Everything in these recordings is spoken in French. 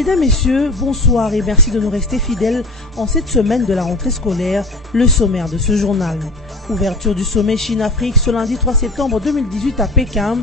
Mesdames, Messieurs, bonsoir et merci de nous rester fidèles en cette semaine de la rentrée scolaire, le sommaire de ce journal. Ouverture du sommet Chine-Afrique ce lundi 3 septembre 2018 à Pékin.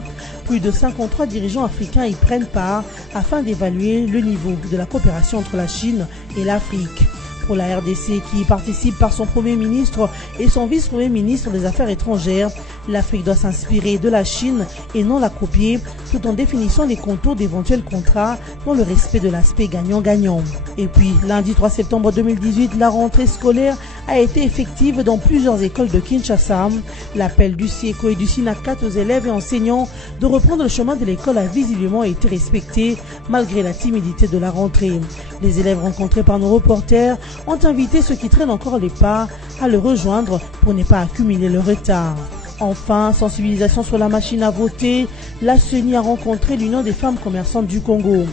Plus de 53 dirigeants africains y prennent part afin d'évaluer le niveau de la coopération entre la Chine et l'Afrique. Pour la RDC qui y participe par son Premier ministre et son vice-premier ministre des Affaires étrangères, l'Afrique doit s'inspirer de la Chine et non la copier, tout en définissant les contours d'éventuels contrats dans le respect de l'aspect gagnant-gagnant. Et puis, lundi 3 septembre 2018, la rentrée scolaire a été effective dans plusieurs écoles de Kinshasa. L'appel du SIECO et du SINACAT aux élèves et enseignants de reprendre le chemin de l'école a visiblement été respecté malgré la timidité de la rentrée. Les élèves rencontrés par nos reporters ont invité ceux qui traînent encore les pas à le rejoindre pour ne pas accumuler le retard. Enfin, sensibilisation sur la machine à voter, la CENI a rencontré l'Union des femmes commerçantes du Congo.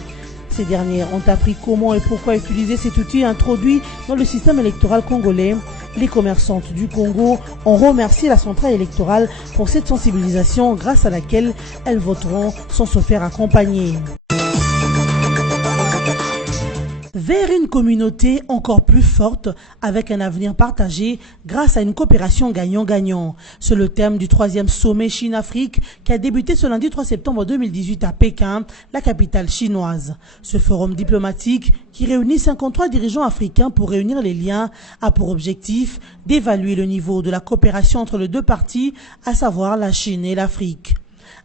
Ces dernières ont appris comment et pourquoi utiliser cet outil introduit dans le système électoral congolais. Les commerçantes du Congo ont remercié la centrale électorale pour cette sensibilisation grâce à laquelle elles voteront sans se faire accompagner. Vers une communauté encore plus forte avec un avenir partagé grâce à une coopération gagnant-gagnant. C'est le thème du 3e sommet Chine-Afrique qui a débuté ce lundi 3 septembre 2018 à Pékin, la capitale chinoise. Ce forum diplomatique qui réunit 53 dirigeants africains pour réunir les liens a pour objectif d'évaluer le niveau de la coopération entre les deux parties, à savoir la Chine et l'Afrique.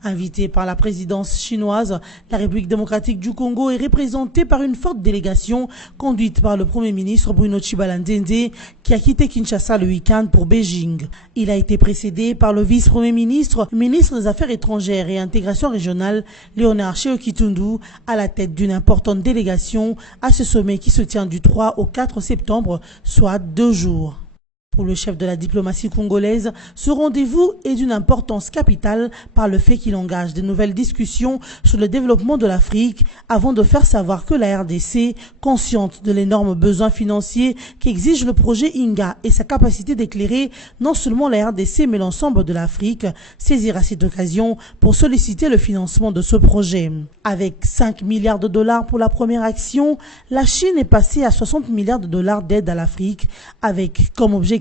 Invité par la présidence chinoise, la République démocratique du Congo est représentée par une forte délégation conduite par le Premier ministre Bruno Tshibala-Nzende qui a quitté Kinshasa le week-end pour Beijing. Il a été précédé par le vice-premier ministre, ministre des Affaires étrangères et intégration régionale, Léonard Tchéo-Kitundu, à la tête d'une importante délégation à ce sommet qui se tient du 3 au 4 septembre, soit 2 jours. Pour le chef de la diplomatie congolaise, ce rendez-vous est d'une importance capitale par le fait qu'il engage de nouvelles discussions sur le développement de l'Afrique avant de faire savoir que la RDC, consciente de l'énorme besoin financier qu'exige le projet INGA et sa capacité d'éclairer non seulement la RDC mais l'ensemble de l'Afrique, saisira cette occasion pour solliciter le financement de ce projet. Avec 5 milliards de dollars pour la première action, la Chine est passée à 60 milliards de dollars d'aide à l'Afrique avec comme objectif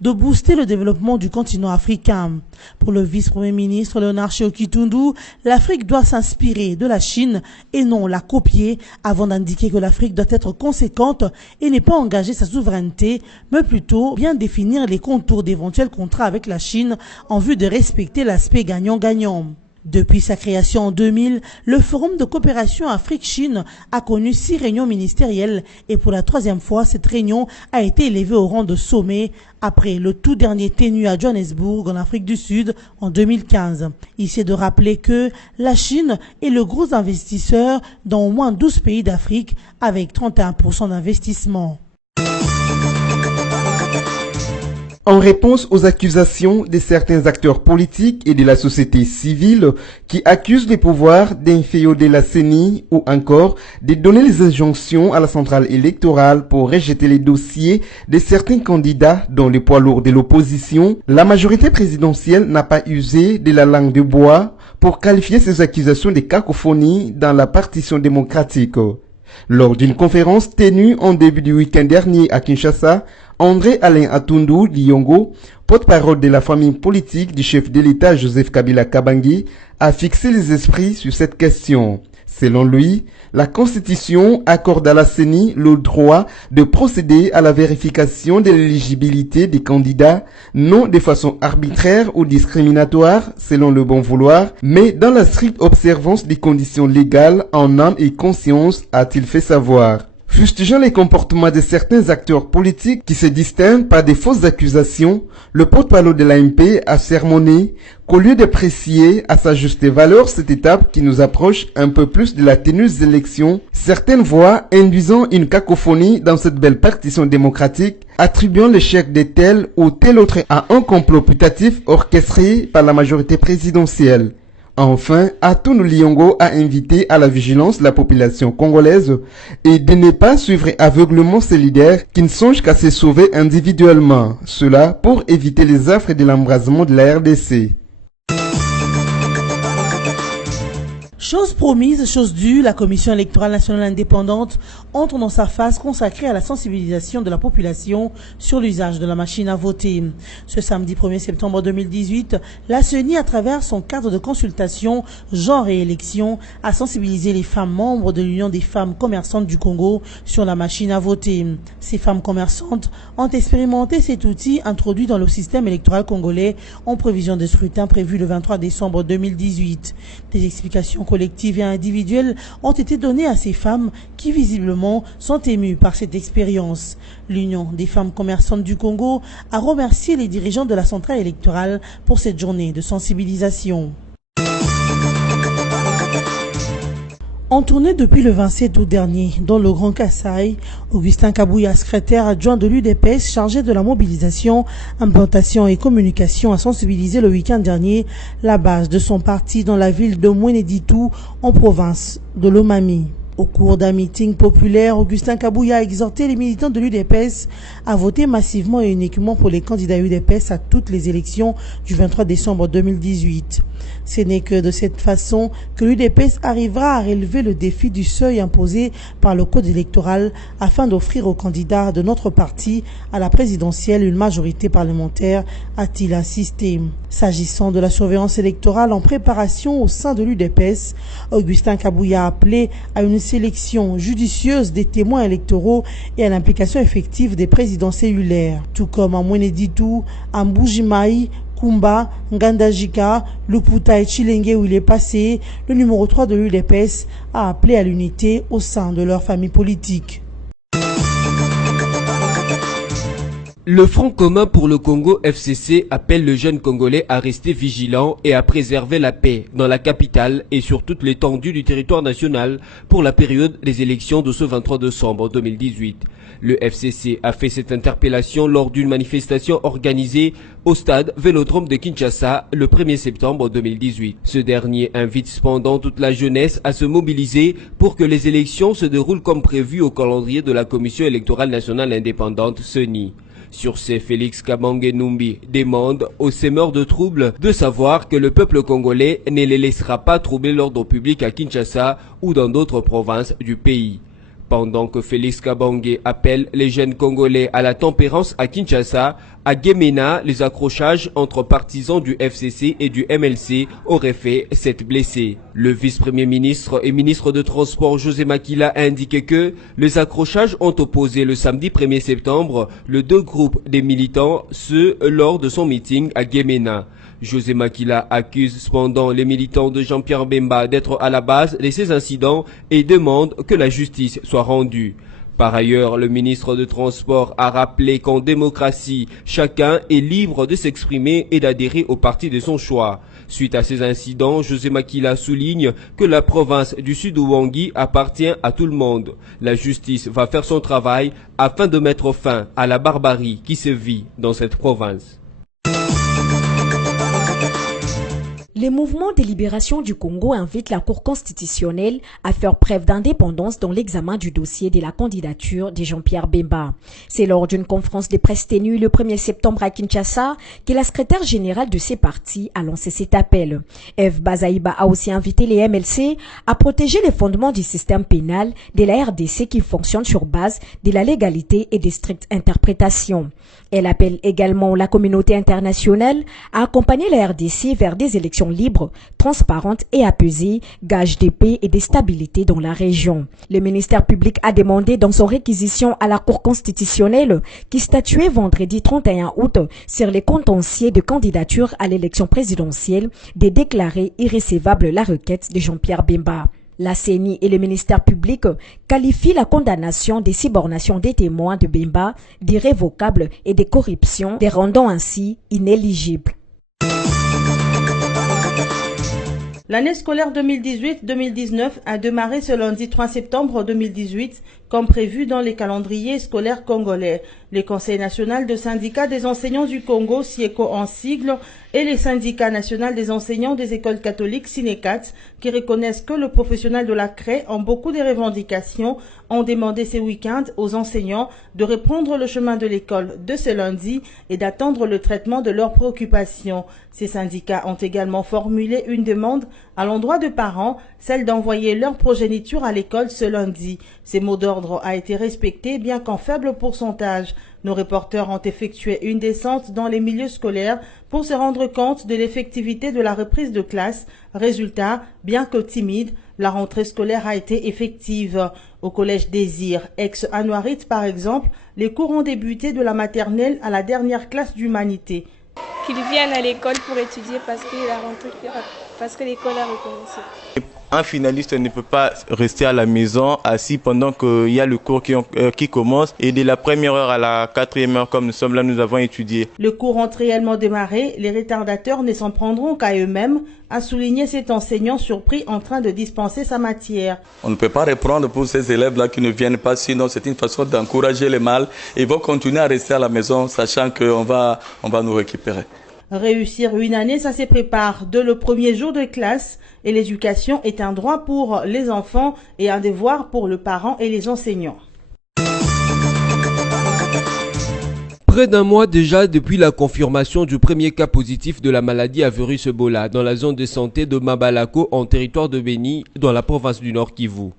de booster le développement du continent africain. Pour le vice-premier ministre Léonard Tchéo-Kitundu, l'Afrique doit s'inspirer de la Chine et non la copier avant d'indiquer que l'Afrique doit être conséquente et n'est pas engager sa souveraineté, mais plutôt bien définir les contours d'éventuels contrats avec la Chine en vue de respecter l'aspect gagnant-gagnant. Depuis sa création en 2000, le Forum de coopération Afrique-Chine a connu 6 réunions ministérielles et pour la 3e fois, cette réunion a été élevée au rang de sommet après le tout dernier tenu à Johannesburg en Afrique du Sud en 2015. Il s'est de rappeler que la Chine est le gros investisseur dans au moins 12 pays d'Afrique avec 31% d'investissement. En réponse aux accusations de certains acteurs politiques et de la société civile qui accusent les pouvoirs d'inféoder la CENI ou encore de donner les injonctions à la centrale électorale pour rejeter les dossiers de certains candidats dont les poids lourds de l'opposition, la majorité présidentielle n'a pas usé de la langue de bois pour qualifier ces accusations de cacophonie dans la partition démocratique. Lors d'une conférence tenue en début du week-end dernier à Kinshasa, André Alain Atundu Diongo, porte-parole de la famille politique du chef de l'État Joseph Kabila Kabange, a fixé les esprits sur cette question. Selon lui, la Constitution accorde à la CENI le droit de procéder à la vérification de l'éligibilité des candidats, non de façon arbitraire ou discriminatoire, selon le bon vouloir, mais dans la stricte observance des conditions légales en âme et conscience, a-t-il fait savoir. Fustigeant les comportements de certains acteurs politiques qui se distinguent par des fausses accusations, le porte-parole de l'AMP a sermonné qu'au lieu d'apprécier à sa juste valeur cette étape qui nous approche un peu plus de la tenue des élections, certaines voix induisant une cacophonie dans cette belle partition démocratique, attribuant l'échec de tel ou tel autre à un complot putatif orchestré par la majorité présidentielle. Enfin, Atundu Diongo a invité à la vigilance la population congolaise et de ne pas suivre aveuglement ces leaders qui ne songent qu'à se sauver individuellement. Cela pour éviter les affres de l'embrasement de la RDC. Chose promise, chose due, la Commission électorale nationale indépendante entre dans sa phase consacrée à la sensibilisation de la population sur l'usage de la machine à voter. Ce samedi 1er septembre 2018, la CENI, à travers son cadre de consultation genre et élection, a sensibilisé les femmes membres de l'Union des femmes commerçantes du Congo sur la machine à voter. Ces femmes commerçantes ont expérimenté cet outil introduit dans le système électoral congolais en prévision de scrutin prévu le 23 décembre 2018. Des explications collectives et individuelles ont été données à ces femmes qui visiblement sont émues par cette expérience. L'Union des femmes commerçantes du Congo a remercié les dirigeants de la centrale électorale pour cette journée de sensibilisation. En tournée depuis le 27 août dernier, dans le Grand Kasaï, Augustin Kabouya, secrétaire adjoint de l'UDPS chargé de la mobilisation, implantation et communication, a sensibilisé le week-end dernier la base de son parti dans la ville de Mweneditu, en province de Lomami. Au cours d'un meeting populaire, Augustin Kabouya a exhorté les militants de l'UDPS à voter massivement et uniquement pour les candidats UDPS à toutes les élections du 23 décembre 2018. Ce n'est que de cette façon que l'UDPS arrivera à relever le défi du seuil imposé par le code électoral afin d'offrir aux candidats de notre parti à la présidentielle une majorité parlementaire, a-t-il insisté. S'agissant de la surveillance électorale en préparation au sein de l'UDPS, Augustin Kabouya a appelé à une sélection judicieuse des témoins électoraux et à l'implication effective des présidents cellulaires, tout comme à Mweneditu, à Mbujimaï, Kumba, Ngandajika, Luputa et Chilenge où il est passé. Le numéro 3 de l'UDPS a appelé à l'unité au sein de leur famille politique. Le Front commun pour le Congo FCC appelle le jeune Congolais à rester vigilant et à préserver la paix dans la capitale et sur toute l'étendue du territoire national pour la période des élections de ce 23 décembre 2018. Le FCC a fait cette interpellation lors d'une manifestation organisée au stade Vélodrome de Kinshasa le 1er septembre 2018. Ce dernier invite cependant toute la jeunesse à se mobiliser pour que les élections se déroulent comme prévu au calendrier de la Commission électorale nationale indépendante CENI. Sur ces, Félix Kabange Numbi demande aux semeurs de troubles de savoir que le peuple congolais ne les laissera pas troubler l'ordre public à Kinshasa ou dans d'autres provinces du pays. Pendant que Félix Kabange appelle les jeunes Congolais à la tempérance à Kinshasa, à Gemena, les accrochages entre partisans du FCC et du MLC auraient fait 7 blessés. Le vice-premier ministre et ministre de Transport José Makila a indiqué que les accrochages ont opposé le samedi 1er septembre les deux groupes des militants, ceux lors de son meeting à Gemena. José Makila accuse cependant les militants de Jean-Pierre Bemba d'être à la base de ces incidents et demande que la justice soit rendue. Par ailleurs, le ministre de Transport a rappelé qu'en démocratie, chacun est libre de s'exprimer et d'adhérer au parti de son choix. Suite à ces incidents, José Makila souligne que la province du Sud-Ouangui appartient à tout le monde. La justice va faire son travail afin de mettre fin à la barbarie qui se vit dans cette province. Les mouvements de libération du Congo invitent la Cour constitutionnelle à faire preuve d'indépendance dans l'examen du dossier de la candidature de Jean-Pierre Bemba. C'est lors d'une conférence de presse tenue le 1er septembre à Kinshasa que la secrétaire générale de ces partis a lancé cet appel. Eve Bazaïba a aussi invité les MLC à protéger les fondements du système pénal de la RDC qui fonctionne sur base de la légalité et des strictes interprétations. Elle appelle également la communauté internationale à accompagner la RDC vers des élections libres, transparentes et apaisées, gage de paix et de stabilité dans la région. Le ministère public a demandé dans son réquisition à la Cour constitutionnelle qui statuait vendredi 31 août sur les contentieux de candidature à l'élection présidentielle de déclarer irrécevable la requête de Jean-Pierre Bemba. La CENI et le ministère public qualifient la condamnation des subornations des témoins de Bemba d'irrévocable et de corruption, les rendant ainsi inéligibles. L'année scolaire 2018-2019 a démarré ce lundi 3 septembre 2018 comme prévu dans les calendriers scolaires congolais. Le Conseil national de syndicats des enseignants du Congo, SIECO en sigle, et les syndicats nationaux des enseignants des écoles catholiques Synecats, qui reconnaissent que le professionnel de la CRE ont beaucoup de revendications, ont demandé ce week-end aux enseignants de reprendre le chemin de l'école de ce lundi et d'attendre le traitement de leurs préoccupations. Ces syndicats ont également formulé une demande à l'endroit de parents, celle d'envoyer leur progéniture à l'école ce lundi. Ces mots d'ordre a été respecté, bien qu'en faible pourcentage. Nos reporters ont effectué une descente dans les milieux scolaires pour se rendre compte de l'effectivité de la reprise de classe. Résultat, bien que timide, la rentrée scolaire a été effective. Au collège Désir, ex-Anouarit par exemple, les cours ont débuté de la maternelle à la dernière classe d'humanité. Qu'ils viennent à l'école pour étudier parce que l'école a recommencé. Un finaliste ne peut pas rester à la maison assis pendant qu'il y a le cours qui commence. Et de la première heure à la 4e heure, comme nous sommes là, nous avons étudié. Le cours ont réellement démarré. Les retardateurs ne s'en prendront qu'à eux-mêmes, a souligné cet enseignant surpris en train de dispenser sa matière. On ne peut pas reprendre pour ces élèves-là qui ne viennent pas, sinon c'est une façon d'encourager les mâles. Ils vont continuer à rester à la maison, sachant qu'on va nous récupérer. Réussir une année, ça se prépare dès le premier jour de classe. Et l'éducation est un droit pour les enfants et un devoir pour le parent et les enseignants. Près d'un mois déjà depuis la confirmation du premier cas positif de la maladie à virus Ebola dans la zone de santé de Mabalako en territoire de Béni dans la province du Nord Kivu.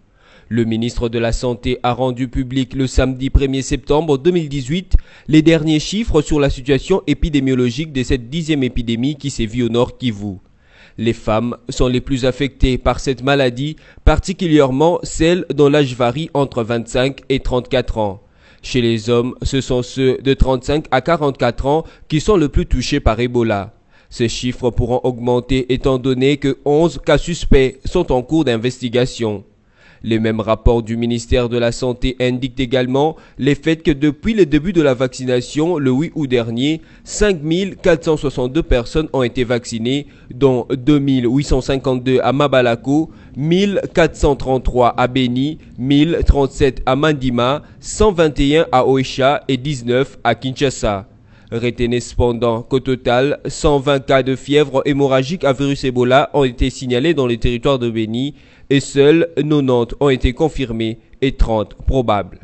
Le ministre de la Santé a rendu public le samedi 1er septembre 2018 les derniers chiffres sur la situation épidémiologique de cette 10e épidémie qui sévit au Nord Kivu. Les femmes sont les plus affectées par cette maladie, particulièrement celles dont l'âge varie entre 25 et 34 ans. Chez les hommes, ce sont ceux de 35 à 44 ans qui sont le plus touchés par Ebola. Ces chiffres pourront augmenter étant donné que 11 cas suspects sont en cours d'investigation. Les mêmes rapports du ministère de la Santé indiquent également les faits que depuis le début de la vaccination, le 8 août dernier, 5 462 personnes ont été vaccinées, dont 2 852 à Mabalako, 1 433 à Béni, 1 037 à Mandima, 121 à Oicha et 19 à Kinshasa. Retenez cependant qu'au total, 120 cas de fièvre hémorragique à virus Ebola ont été signalés dans le territoire de Béni et seuls 90 ont été confirmés et 30 probables.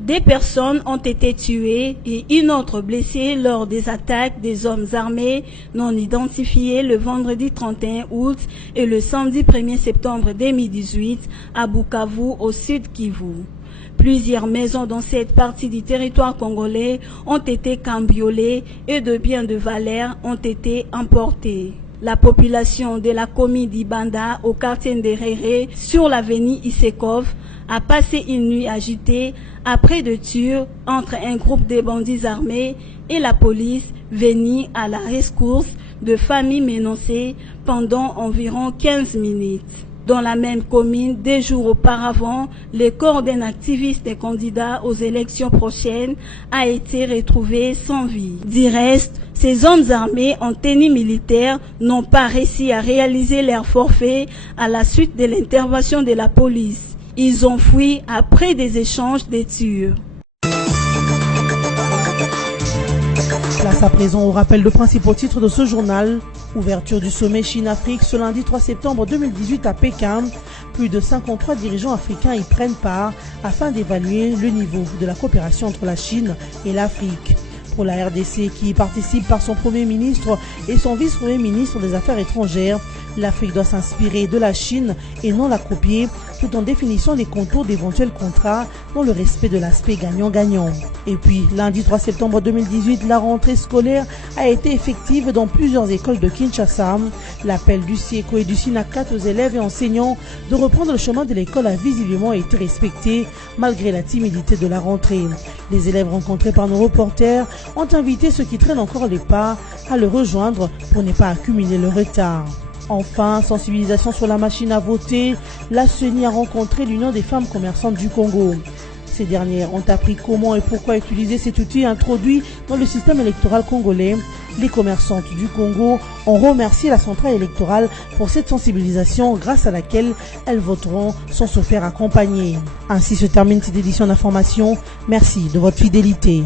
Des personnes ont été tuées et une autre blessée lors des attaques des hommes armés non identifiés le vendredi 31 août et le samedi 1er septembre 2018 à Bukavu au sud Kivu. Plusieurs maisons dans cette partie du territoire congolais ont été cambriolées et de biens de valeur ont été emportés. La population de la commune d'Ibanda au quartier Nderere sur l'avenue Isekov a passé une nuit agitée après de tirs entre un groupe de bandits armés et la police venue à la rescousse de familles menacées pendant environ 15 minutes. Dans la même commune, 2 jours auparavant, le corps d'un activiste et candidat aux élections prochaines a été retrouvé sans vie. Du reste, ces hommes armés en tenue militaire n'ont pas réussi à réaliser leur forfait à la suite de l'intervention de la police. Ils ont fui après des échanges de tirs. Place à présent au rappel de principaux titres de ce journal. Ouverture du sommet Chine-Afrique ce lundi 3 septembre 2018 à Pékin. Plus de 53 dirigeants africains y prennent part afin d'évaluer le niveau de la coopération entre la Chine et l'Afrique. Pour la RDC qui y participe par son Premier ministre et son vice-premier ministre des Affaires étrangères, l'Afrique doit s'inspirer de la Chine et non la copier, tout en définissant les contours d'éventuels contrats dans le respect de l'aspect gagnant-gagnant. Et puis, lundi 3 septembre 2018, la rentrée scolaire a été effective dans plusieurs écoles de Kinshasa. L'appel du SIECO et du SYNACAT aux élèves et enseignants de reprendre le chemin de l'école a visiblement été respecté malgré la timidité de la rentrée. Les élèves rencontrés par nos reporters ont invité ceux qui traînent encore les pas à le rejoindre pour ne pas accumuler le retard. Enfin, sensibilisation sur la machine à voter, la CENI a rencontré l'Union des femmes commerçantes du Congo. Ces dernières ont appris comment et pourquoi utiliser cet outil introduit dans le système électoral congolais. Les commerçantes du Congo ont remercié la centrale électorale pour cette sensibilisation grâce à laquelle elles voteront sans se faire accompagner. Ainsi se termine cette édition d'information. Merci de votre fidélité.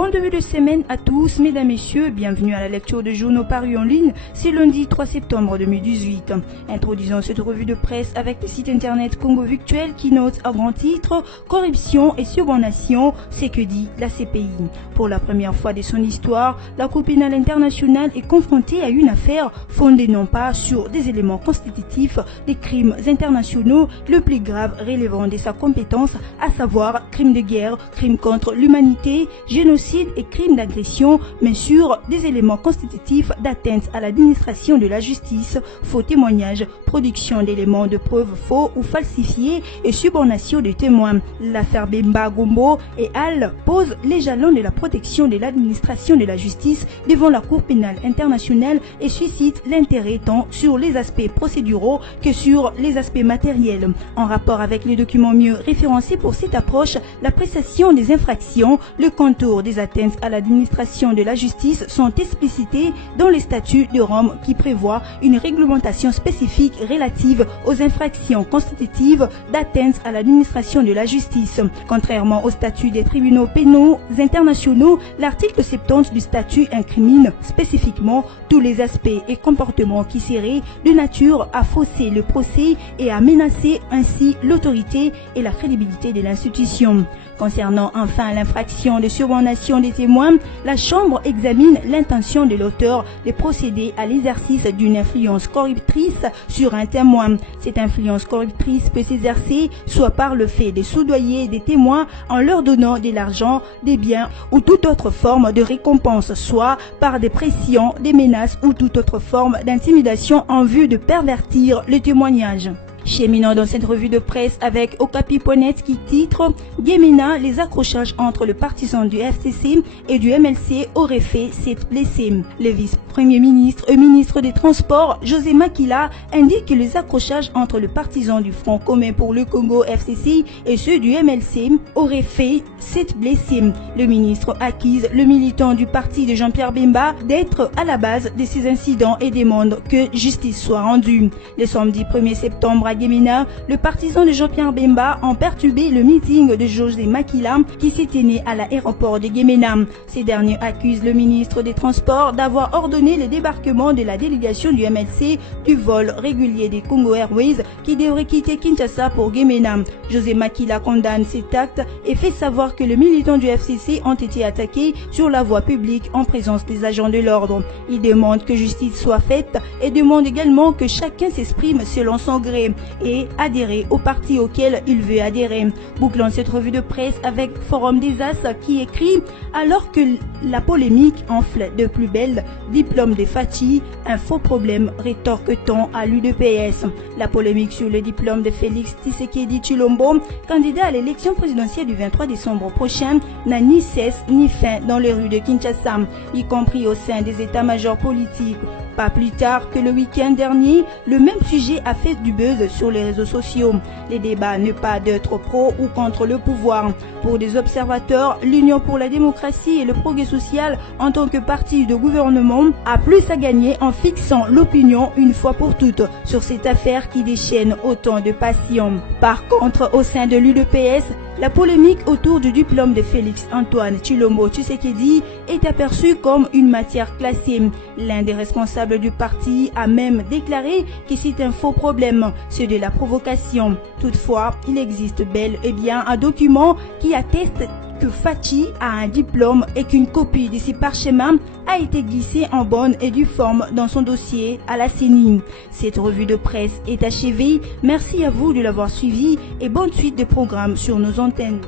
Bon début de semaine à tous, mesdames, messieurs, bienvenue à la lecture de journaux parus en ligne, c'est lundi 3 septembre 2018. Introduisons cette revue de presse avec le site internet Congo Virtuel qui note à grand titre « Corruption et subornation, c'est que dit la CPI ». Pour la première fois de son histoire, la Cour pénale internationale est confrontée à une affaire fondée non pas sur des éléments constitutifs des crimes internationaux le plus grave relevant de sa compétence, à savoir crimes de guerre, crimes contre l'humanité, génocide et crimes d'agression, mais sur des éléments constitutifs d'atteinte à l'administration de la justice, faux témoignages, production d'éléments de preuves faux ou falsifiés et subornation de témoins. L'affaire Bemba Gombo et Al pose les jalons de la protection de l'administration de la justice devant la Cour pénale internationale et suscite l'intérêt tant sur les aspects procéduraux que sur les aspects matériels. En rapport avec les documents mieux référencés pour cette approche, l'appréciation des infractions, le contour des atteintes à l'administration de la justice sont explicités dans les statuts de Rome qui prévoient une réglementation spécifique relative aux infractions constitutives d'atteinte à l'administration de la justice. Contrairement au statut des tribunaux pénaux internationaux, l'article 70 du statut incrimine spécifiquement tous les aspects et comportements qui seraient de nature à fausser le procès et à menacer ainsi l'autorité et la crédibilité de l'institution. Concernant enfin l'infraction de subornation des témoins, la Chambre examine l'intention de l'auteur de procéder à l'exercice d'une influence corruptrice sur un témoin. Cette influence corruptrice peut s'exercer soit par le fait de soudoyer des témoins en leur donnant de l'argent, des biens ou toute autre forme de récompense, soit par des pressions, des menaces ou toute autre forme d'intimidation en vue de pervertir le témoignage. Cheminant dans cette revue de presse avec Okapi.net qui titre « Gemena, les accrochages entre le partisan du FCC et du MLC auraient fait 7 blessés ». Le vice-premier ministre et ministre des Transports, José Makila, indique que les accrochages entre le partisan du Front commun pour le Congo FCC et ceux du MLC auraient fait 7 blessés. Le ministre accuse le militant du parti de Jean-Pierre Bemba d'être à la base de ces incidents et demande que justice soit rendue. Le samedi 1er septembre à Gemena, le partisan de Jean-Pierre Bemba ont perturbé le meeting de José Makila qui s'est tenu à l'aéroport de Gemena. Ces derniers accusent le ministre des Transports d'avoir ordonné le débarquement de la délégation du MLC du vol régulier des Congo Airways qui devrait quitter Kinshasa pour Gemena. José Makila condamne cet acte et fait savoir que les militants du FCC ont été attaqués sur la voie publique en présence des agents de l'ordre. Il demande que justice soit faite et demande également que chacun s'exprime selon son gré et adhérer au parti auquel il veut adhérer. Bouclons cette revue de presse avec Forum des As qui écrit « Alors que la polémique enfle de plus belle, diplôme de Fachi, un faux problème rétorque-t-on à l'UDPS. La polémique sur le diplôme de Félix Tshisekedi Tshilombo, candidat à l'élection présidentielle du 23 décembre prochain, n'a ni cesse ni fin dans les rues de Kinshasa, y compris au sein des états-majors politiques. Pas plus tard que le week-end dernier, le même sujet a fait du buzz sur les réseaux sociaux. Les débats ne pas d'être pro ou contre le pouvoir. Pour des observateurs, l'Union pour la démocratie et le progrès social en tant que parti de gouvernement a plus à gagner en fixant l'opinion une fois pour toutes sur cette affaire qui déchaîne autant de passion. Par contre, au sein de l'UDPS, la polémique autour du diplôme de Félix Antoine Tshilombo Tshisekedi est aperçue comme une matière classée. L'un des responsables du parti a même déclaré que c'est un faux problème, c'est de la provocation. Toutefois, il existe bel et bien un document qui atteste que Fachi a un diplôme et qu'une copie de ses parchemins a été glissée en bonne et due forme dans son dossier à la CENI. Cette revue de presse est achevée. Merci à vous de l'avoir suivi et bonne suite de programmes sur nos antennes.